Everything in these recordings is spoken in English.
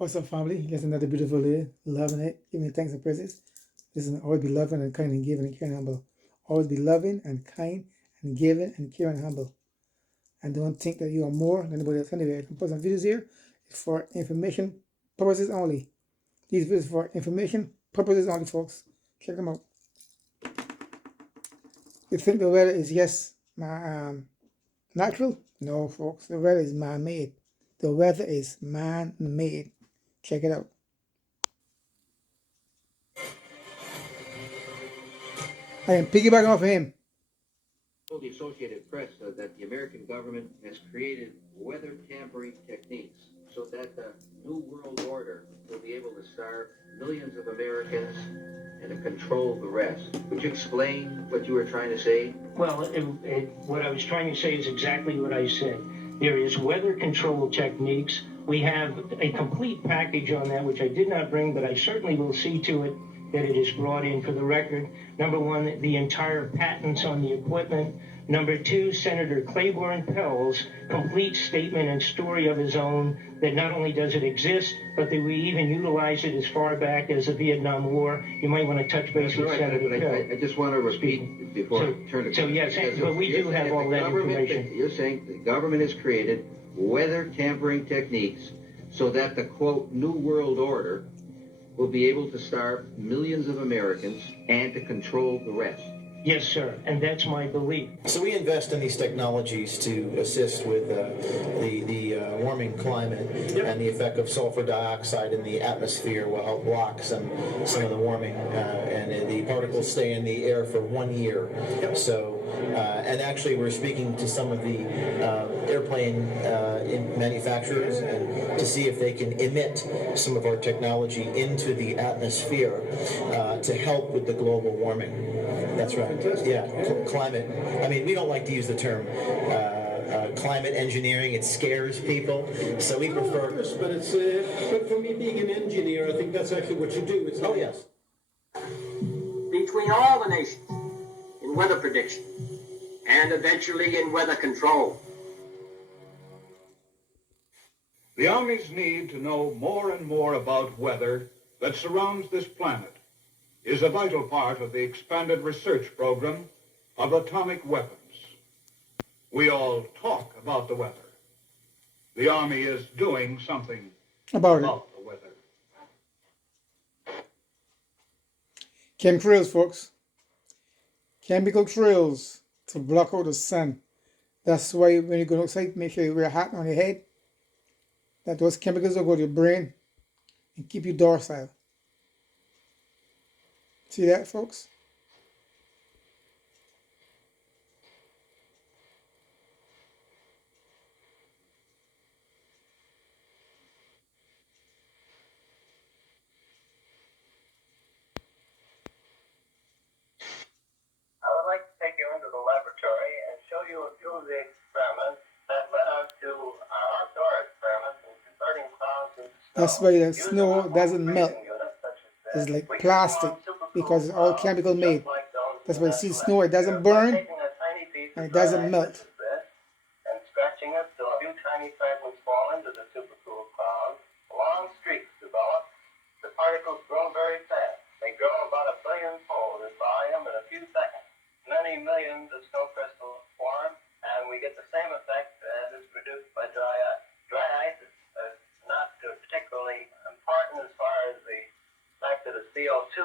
What's up, family? Here's another beautiful day. Loving it. Giving thanks and praises. Listen, always be loving and kind and giving and caring and humble. Always be loving and kind and giving and caring and humble. And don't think that you are more than anybody else anyway. I put some videos here. It's for information purposes only. These videos are for information purposes only, folks. Check them out. You think the weather is natural? No, folks. The weather is man-made. The weather is man-made. Check it out. I am piggybacking off of him. The Associated Press said that the American government has created weather tampering techniques so that the New World Order will be able to starve millions of Americans and to control the rest. Would you explain what you were trying to say? Well, what I was trying to say is exactly what I said. There is weather control techniques. We have a complete package on that, which I did not bring, but I certainly will see to it that it is brought in for the record. Number one, the entire patents on the equipment. Number two, Senator Claiborne Pell's complete statement and story of his own that not only does it exist, but that we even utilize it as far back as the Vietnam War. You might want to touch base with Senator Pell. I just want to repeat before I turn to... So yes, but we do have all that information. You're saying the government has created weather tampering techniques so that the, quote, New World Order will be able to starve millions of Americans and to control the rest. Yes, sir, and that's my belief. So we invest in these technologies to assist with the warming climate, and the effect of sulfur dioxide in the atmosphere will help block some of the warming, and the particles stay in the air for 1 year. So, and actually we're speaking to some of the airplane manufacturers and to see if they can emit some of our technology into the atmosphere to help with the global warming. That's right. Yeah, climate. I mean, we don't like to use the term climate engineering. It scares people, so we prefer. But it's but for me, being an engineer, I think that's actually what you do. It's oh yes. Between all the nations in weather prediction and eventually in weather control. The armies need to know more and more about weather that surrounds this planet is a vital part of the expanded research program of atomic weapons. We all talk about the weather. The Army is doing something about the weather. Chemtrails, folks. Chemical trails to block out the sun. That's why when you go outside, make sure you wear a hat on your head. That those chemicals will go to your brain and keep you docile. See that, folks? I would like to take you into the laboratory and show you a few of the experiments that led up to our outdoor experiments in converting clouds into snow. That's why the snow doesn't melt. It's like plastic because it's all chemical made. That's why you see snow, it doesn't burn and it doesn't melt. And stretching it till a few tiny fragments fall into the supercooled cloud. Long streaks develop. The particles grow very fast. They grow about 1 billion-fold in volume in a few seconds. Many millions of snow crystals form, and we get the same effect as is produced by dry ice. Dry ice is not particularly important as far as the fact that the CO2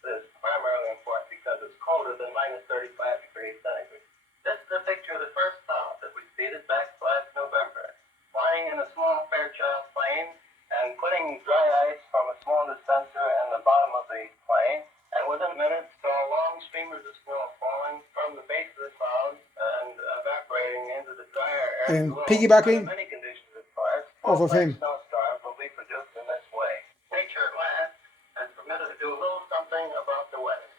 is primarily important because it's colder than minus 35 degrees centigrade. This is a picture of the first cloud that we seeded back last November, flying in a small Fairchild plane and putting dry ice from a small dispenser in the bottom of the plane. And within a minute, saw long streamers of snow falling from the base of the cloud and evaporating into the drier air. And piggybacking many conditions, of course, off of him. snowstorms will be produced in this way. Nature at last has permitted us to do a little something about the weather.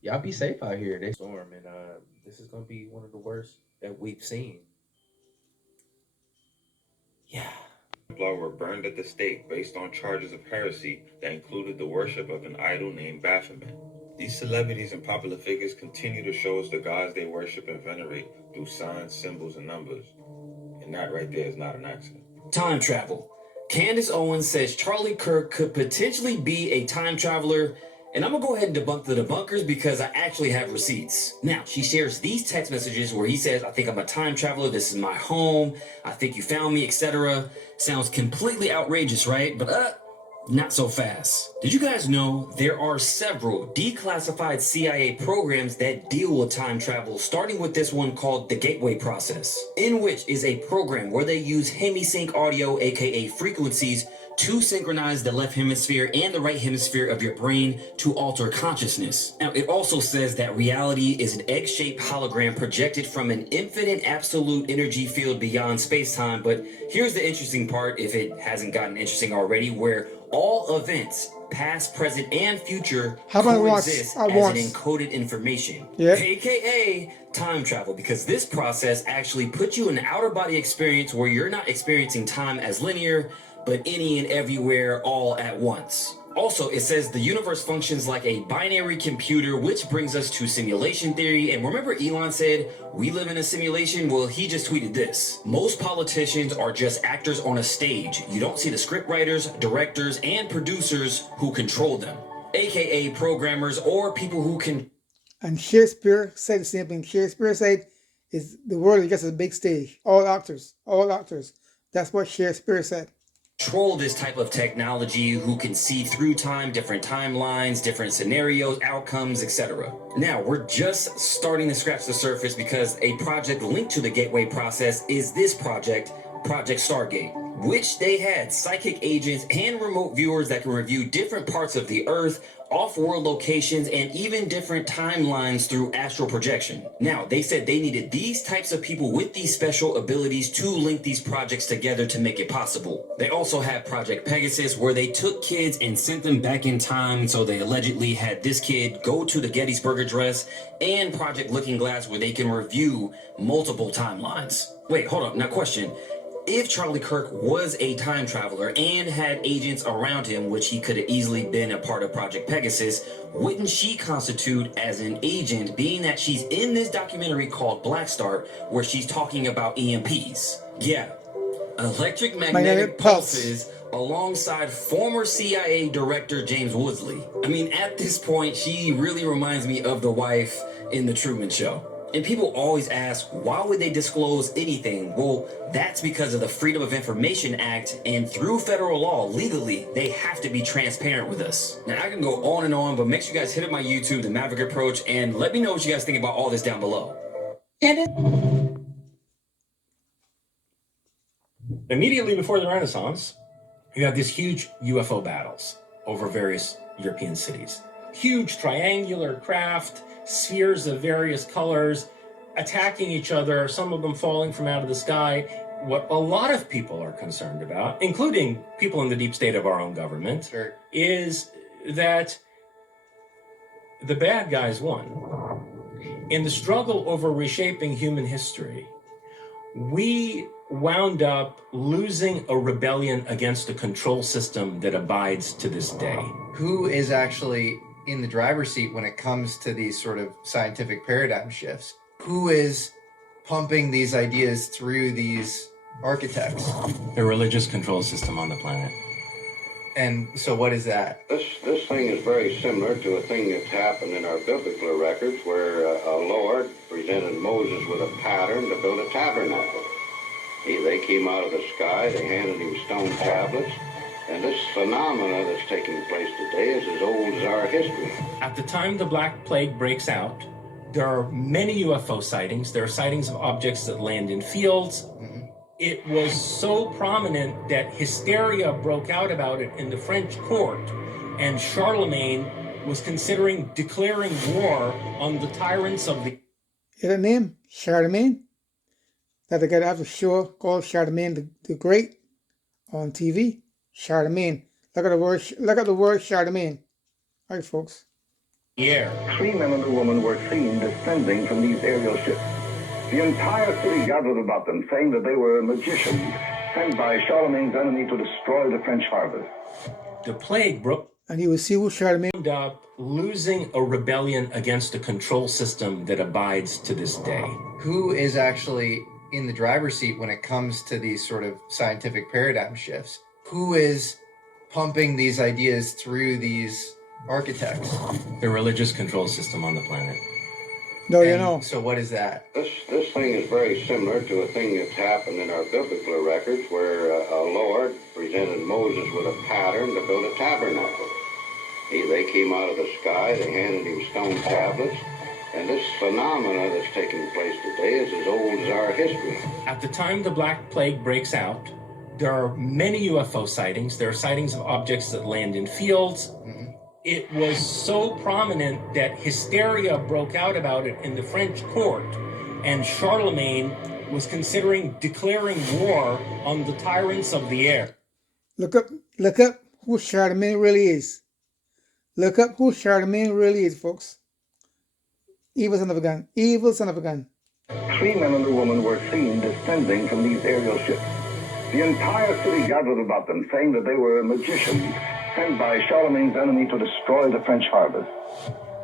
Y'all be safe out here. This storm, and this is gonna be one of the worst that we've seen. Yeah. Templar were burned at the stake based on charges of heresy that included the worship of an idol named Baphomet. These celebrities and popular figures continue to show us the gods they worship and venerate through signs, symbols, and numbers. And that right there is not an accident. Time travel. Candace Owens says Charlie Kirk could potentially be a time traveler, and I'm gonna go ahead and debunk the debunkers because I actually have receipts. Now, she shares these text messages where he says, I think I'm a time traveler, this is my home, I think you found me, etc. Sounds completely outrageous, right? But not so fast. Did you guys know there are several declassified CIA programs that deal with time travel, starting with this one called the Gateway Process, in which is a program where they use hemisync audio, aka frequencies, to synchronize the left hemisphere and the right hemisphere of your brain to alter consciousness. Now, it also says that reality is an egg-shaped hologram projected from an infinite absolute energy field beyond space-time. But here's the interesting part, if it hasn't gotten interesting already, where all events, past, present, and future, coexist as an encoded information, aka time travel, because this process actually puts you in an outer-body experience where you're not experiencing time as linear, but any and everywhere all at once. Also, it says the universe functions like a binary computer, which brings us to simulation theory. And remember Elon said, we live in a simulation? Well, he just tweeted this. Most politicians are just actors on a stage. You don't see the script writers, directors, and producers who control them, aka programmers or people who can. And Shakespeare said the same thing. Shakespeare said, is the world is just a big stage. All actors, all actors. That's what Shakespeare said. Control this type of technology, who can see through time, different timelines, different scenarios, outcomes, etc. Now, we're just starting to scratch the surface because a project linked to the Gateway Process is this project, Project Stargate, which they had psychic agents and remote viewers that can review different parts of the Earth, off-world locations, and even different timelines through astral projection. Now, they said they needed these types of people with these special abilities to link these projects together to make it possible. They also had Project Pegasus, where they took kids and sent them back in time, so they allegedly had this kid go to the Gettysburg Address, and Project Looking Glass, where they can review multiple timelines. Wait, hold up, now question. If Charlie Kirk was a time traveler and had agents around him, which he could have easily been a part of Project Pegasus, wouldn't she constitute as an agent, being that she's in this documentary called Black Start, where she's talking about EMPs? Yeah, electromagnetic pulses, alongside former CIA Director James Woodley. I mean, at this point, she really reminds me of the wife in The Truman Show. And people always ask, why would they disclose anything? Well, that's because of the Freedom of Information Act, and through federal law, legally, they have to be transparent with us. Now, I can go on and on, but make sure you guys hit up my YouTube, The Maverick Approach, and let me know what you guys think about all this down below. Immediately before the Renaissance, you have these huge UFO battles over various European cities. Huge triangular craft, spheres of various colors, attacking each other, some of them falling from out of the sky. What a lot of people are concerned about, including people in the deep state of our own government, is that the bad guys won. In the struggle over reshaping human history, we wound up losing a rebellion against a control system that abides to this day. Who is actually in the driver's seat when it comes to these sort of scientific paradigm shifts? Who is pumping these ideas through these architects? The religious control system on the planet. And so what is that? This thing is very similar to a thing that's happened in our biblical records, where a Lord presented Moses with a pattern to build a tabernacle. They came out of the sky, they handed him stone tablets, and this phenomena that's taking place today is as old as our history. At the time the Black Plague breaks out, there are many UFO sightings. There are sightings of objects that land in fields. It was so prominent that hysteria broke out about it in the French court, and Charlemagne was considering declaring war on the tyrants of the... Hear that name? Charlemagne? That they got to have a show called Charlemagne the Great on TV. Charlemagne. Look at the word Charlemagne. All right, folks. Yeah. 3 men and a woman were seen descending from these aerial ships. The entire city gathered about them, saying that they were magicians sent by Charlemagne's enemy to destroy the French harvest. The plague broke. And you will see who Charlemagne ended up losing a rebellion against a control system that abides to this day. Who is actually in the driver's seat when it comes to these sort of scientific paradigm shifts? Who is pumping these ideas through these architects? The religious control system on the planet. No, you know. So what is that? This thing is very similar to a thing that's happened in our biblical records where a Lord presented Moses with a pattern to build a tabernacle. They came out of the sky, they handed him stone tablets, and this phenomena that's taking place today is as old as our history. At the time the Black Plague breaks out, there are many UFO sightings. There are sightings of objects that land in fields. It was so prominent that hysteria broke out about it in the French court, and Charlemagne was considering declaring war on the tyrants of the air. Look up who Charlemagne really is. Look up who Charlemagne really is, folks. Evil son of a gun. Evil son of a gun. 3 men and a woman were seen descending from these aerial ships. The entire city gathered about them, saying that they were magicians sent by Charlemagne's enemy to destroy the French harbors.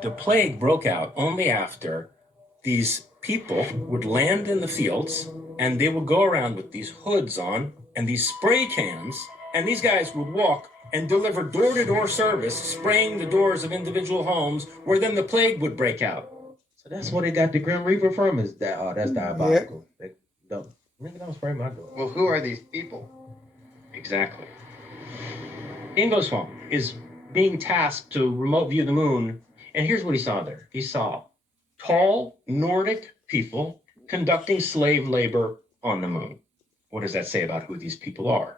The plague broke out only after these people would land in the fields and they would go around with these hoods on and these spray cans, and these guys would walk and deliver door-to-door service, spraying the doors of individual homes, where then the plague would break out. So that's where they got the Grim Reaper from. Is that? Oh, that's diabolical. Yeah. Don't spray my door. Well, who are these people? Exactly. Ingo Swann is being tasked to remote view the moon, and here's what he saw there. He saw tall Nordic people conducting slave labor on the moon. What does that say about who these people are?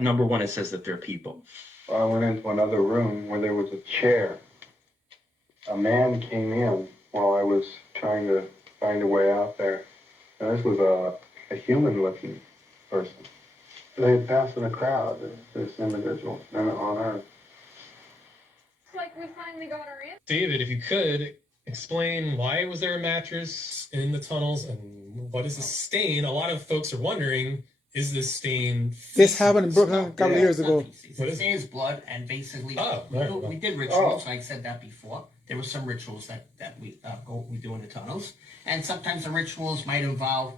Number one, it says that they're people. I went into another room where there was a chair. A man came in while I was trying to find a way out there. And this was a human-looking person. They had passed in a crowd, this individual, on Earth. It's like we finally got our answer. David, if you could, explain why was there a mattress in the tunnels and what is the stain? A lot of folks are wondering, is this stain... This happened in Brooklyn a couple of years ago. It stains blood, and basically we did rituals. I said that before. There were some rituals that we do in the tunnels, and sometimes the rituals might involve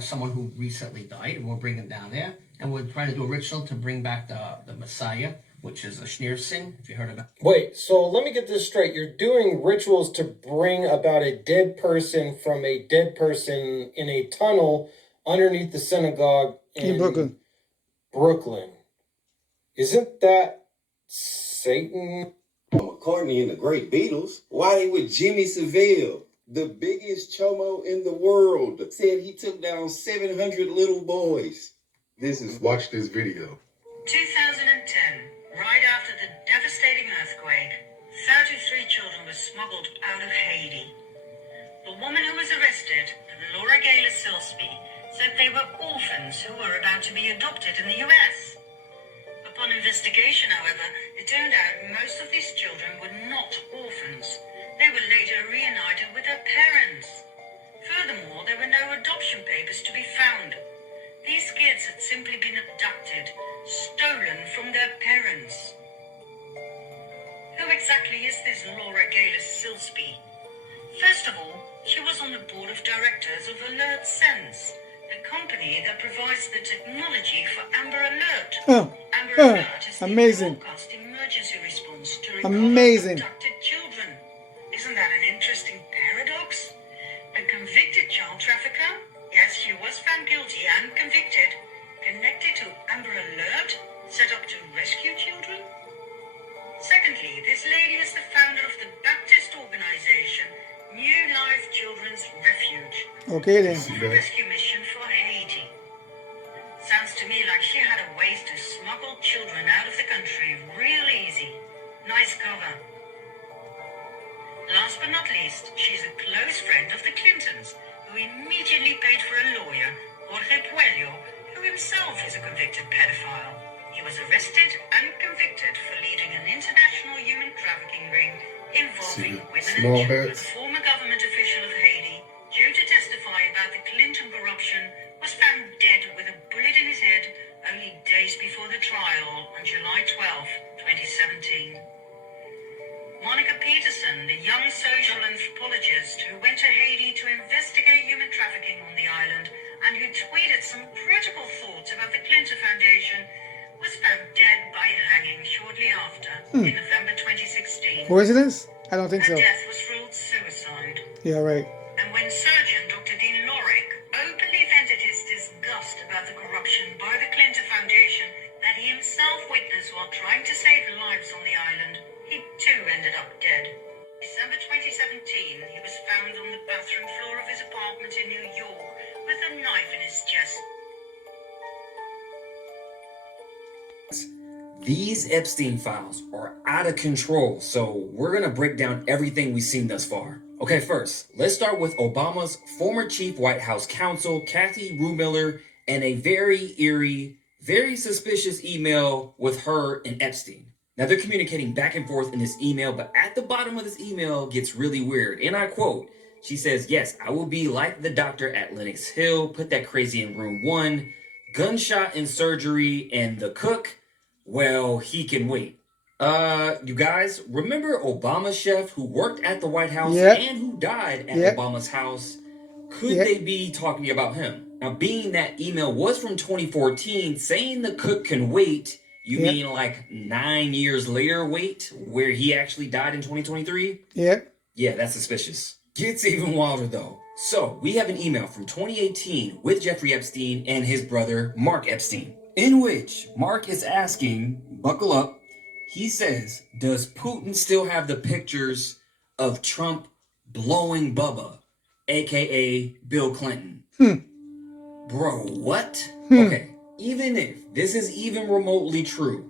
someone who recently died, and we'll bring them down there, and we're trying to do a ritual to bring back the Messiah, which is a Schneerson, if you heard of it. Wait, so let me get this straight. You're doing rituals to bring about a dead person from a dead person in a tunnel underneath the synagogue in Brooklyn. Isn't that Satan? McCartney and the Great Beatles. Why they with Jimmy Savile, the biggest chomo in the world, said he took down 700 little boys. Watch this video. 2010, right after the devastating earthquake, 33 children were smuggled out of Haiti. The woman who was arrested, Laura Gaylor Silsby, said they were orphans who were about to be adopted in the US. Upon investigation, however, it turned out most of these children were not orphans. They were later reunited with their parents. Furthermore, there were no adoption papers to be found. These kids had simply been abducted, stolen from their parents. Who exactly is this Laura Gaylor Silsby? First of all, she was on the board of directors of Alert Sense, the company that provides the technology for Amber Alert. Amber Alert is amazing. the broadcast emergency response to Amazing. abducted children. Isn't that an interesting paradox? A convicted child trafficker, yes, she was found guilty and convicted, connected to Amber Alert, set up to rescue children? Secondly, this lady is the founder of the Baptist organization New Life Children's Refuge. Okay then. A rescue mission for Haiti. Sounds to me like she had a ways to smuggle children out of the country real easy. Nice cover. Last but not least, she's a close friend of the Clintons, who immediately paid for a lawyer, Jorge Puello, who himself is a convicted pedophile. He was arrested and convicted for leading an international human trafficking ring involving women and children. A former government official of Haiti, due to testify about the Clinton corruption, was found dead with a bullet in his head only days before the trial on July 12, 2017. Monica P. Peterson, the young social anthropologist who went to Haiti to investigate human trafficking on the island and who tweeted some critical thoughts about the Clinton Foundation, was found dead by hanging shortly after in November 2016. Coincidence? I don't think Her so. death was ruled suicide. Yeah, right. And when surgeon Dr. Dean Lorick openly vented his disgust about the corruption by the Clinton Foundation that he himself witnessed while trying to save lives on the island, he too ended up dead. December 2017, he was found on the bathroom floor of his apartment in New York with a knife in his chest. These Epstein files are out of control, so we're gonna break down everything we've seen thus far. Okay, first, let's start with Obama's former chief White House counsel, Kathy Ruemiller, and a very eerie, very suspicious email with her and Epstein. Now, they're communicating back and forth in this email, but at the bottom of this email gets really weird. And I quote, she says, "Yes, I will be like the doctor at Lenox Hill, put that crazy in room 1, gunshot in surgery, and the cook, well, he can wait." You guys, remember Obama's chef who worked at the White House and who died at Obama's house? Could they be talking about him? Now, being that email was from 2014, saying the cook can wait, you mean like 9 years later wait, where he actually died in 2023? Yep. Yeah, that's suspicious. Gets even wilder though. So, we have an email from 2018 with Jeffrey Epstein and his brother, Mark Epstein, in which Mark is asking, buckle up, he says, does Putin still have the pictures of Trump blowing Bubba, aka Bill Clinton? Bro, what? Okay, even if this is even remotely true,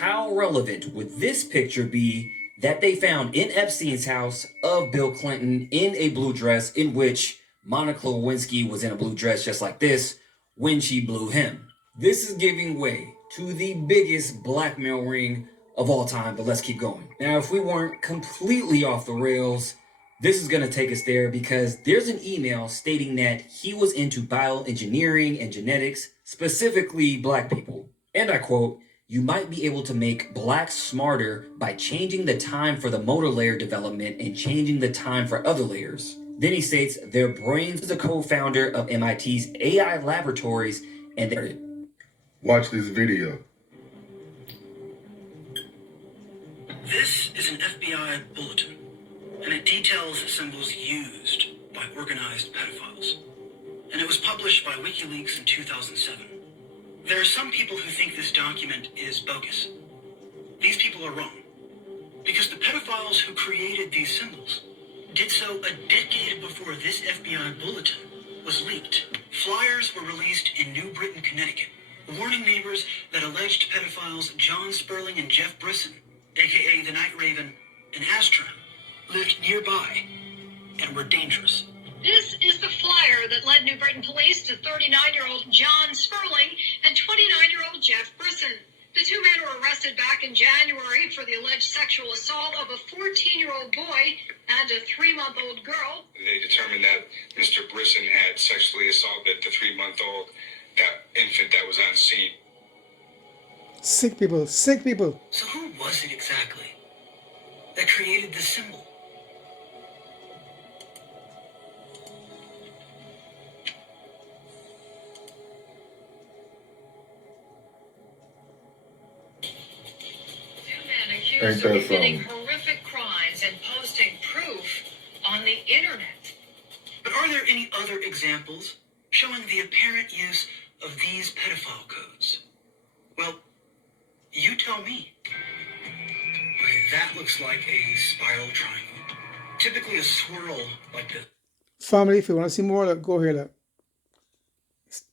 how relevant would this picture be that they found in Epstein's house of Bill Clinton in a blue dress, in which Monica Lewinsky was in a blue dress just like this when she blew him? This is giving way to the biggest blackmail ring of all time, but let's keep going. Now, if we weren't completely off the rails, this is gonna take us there because there's an email stating that he was into bioengineering and genetics, specifically black people. And I quote, "You might be able to make blacks smarter by changing the time for the motor layer development and changing the time for other layers." Then he states their brains is a co-founder of MIT's AI laboratories and they're... Watch this video. This is an FBI bulletin, and it details symbols used by organized pedophiles. And it was published by WikiLeaks in 2007. There are some people who think this document is bogus. These people are wrong, because the pedophiles who created these symbols did so a decade before this FBI bulletin was leaked. Flyers were released in New Britain, Connecticut, warning neighbors that alleged pedophiles John Sperling and Jeff Brisson, aka the Night Raven and Astron, lived nearby and were dangerous. This is the flyer that led New Britain police to 39-year-old John Sperling and 29-year-old Jeff Brisson. The two men were arrested back in January for the alleged sexual assault of a 14-year-old boy and a 3-month-old girl. They determined that Mr. Brisson had sexually assaulted the 3-month-old infant that was on scene. Sick people, sick people. So who was it exactly that created this symbol? Accused of committing horrific crimes and posting proof on the internet. But are there any other examples showing the apparent use of these pedophile codes? Well, you tell me. Wait, that looks like a spiral triangle. Typically a swirl like this. Family, if you want to see more, look, go here. Look. It's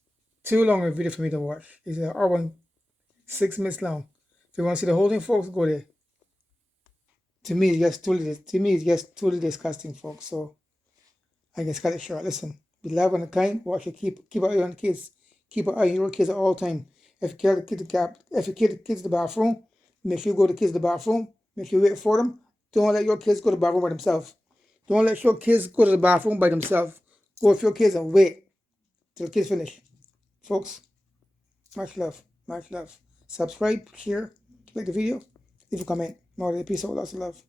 too long a video for me to watch. It's an hour 6 minutes long. If you want to see the whole thing, folks, go there. To me, it's just totally disgusting, folks. So I just cut it short. Listen, be love and kind. Watch your keep an eye on the kids. Keep an eye on your kids at all time. If you carry the kids to the bathroom, make sure you go to the kids to the bathroom. Make sure you wait for them. Don't let your kids go to the bathroom by themselves. Don't let your kids go to the bathroom by themselves. Go with your kids and wait till the kids finish. Folks, much love. Much love. Subscribe, share, like the video, leave a comment. More peace out, lots of love.